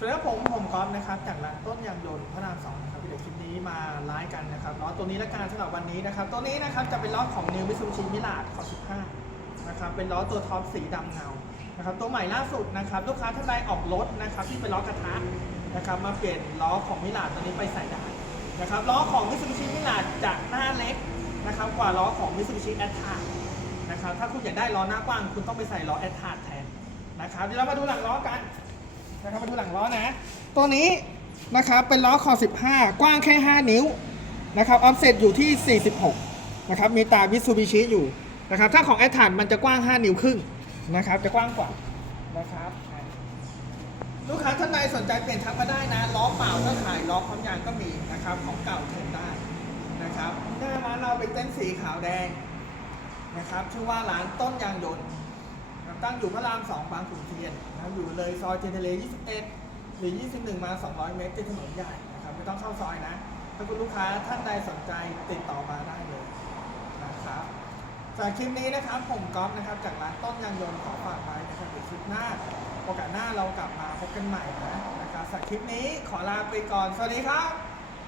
สวัสดีครับผมผมก๊อฟนะครับจากร้านต้นยางยนต์พระรามสองนะครับเดี๋ยวคลิปนี้มาไลฟ์กันนะครับล้อตัวนี้และการสำหรับวันนี้นะครับตัวนี้นะครับจะเป็นล้อของ New Mitsubishi Mirage ขอ15นะครับเป็นล้อตัวท็อปสีดำเงานะครับตัวใหม่ล่าสุดนะครับลูกค้าท่านใดออกรถนะครับที่เป็นล้อกระทะนะครับมาเปลี่ยนล้อของ Mirage ตัวนี้ไปใส่ได้นะครับล้อของ Mitsubishi Mirage จะหน้าเล็กนะครับกว่าล้อของ Mitsubishi a t t a c นะครับถ้าคุณอยากได้ล้อหน้ากว้าง คุณต้องไปใส่ล้อ a t t a c แทนนะครับเดี๋ยวเรามาดูหลังล้อกัน นะครับมาดูหลังล้อนะ ตัวนี้นะครับเป็นล้อคอ 15 กว้างแค่ 5 นิ้วนะครับออฟเซตอยู่ที่ 46 นะครับ มีตามิซูบิชิอยู่นะครับ ถ้าของแอทานมันจะกว้าง 5 นิ้วครึ่งนะครับ จะกว้างกว่านะครับลูกค้าท่านใดสนใจเปลี่ยนทักมาได้นะล้อเปล่าก็ขายล้อพร้อมยางก็มีนะครับ ของเก่าเทนได้นะครับหน้าร้านเราเป็นเต้นสีขาวแดงนะครับชื่อว่าร้านต้นยางยนต์ ตั้งอยู่พระราม2บางขุนเทียนนะครับอยู่เลยซอยเจนเทเล21 หรือ 21 มา 200 เมตรเป็นถนนใหญ่นะครับไม่ต้องเข้าซอยนะ ถ้าคุณลูกค้าท่านใดสนใจติดต่อมาได้เลยนะครับจากคลิปนี้นะครับผมก๊อฟนะครับ จากร้านต้นยางยนต์ขอฝากไว้นะครับเดี๋ยวคลิปหน้าโอกาสหน้าเรากลับมาพบกันใหม่นะนะครับจากคลิปนี้ขอลาไปก่อน สวัสดีครับ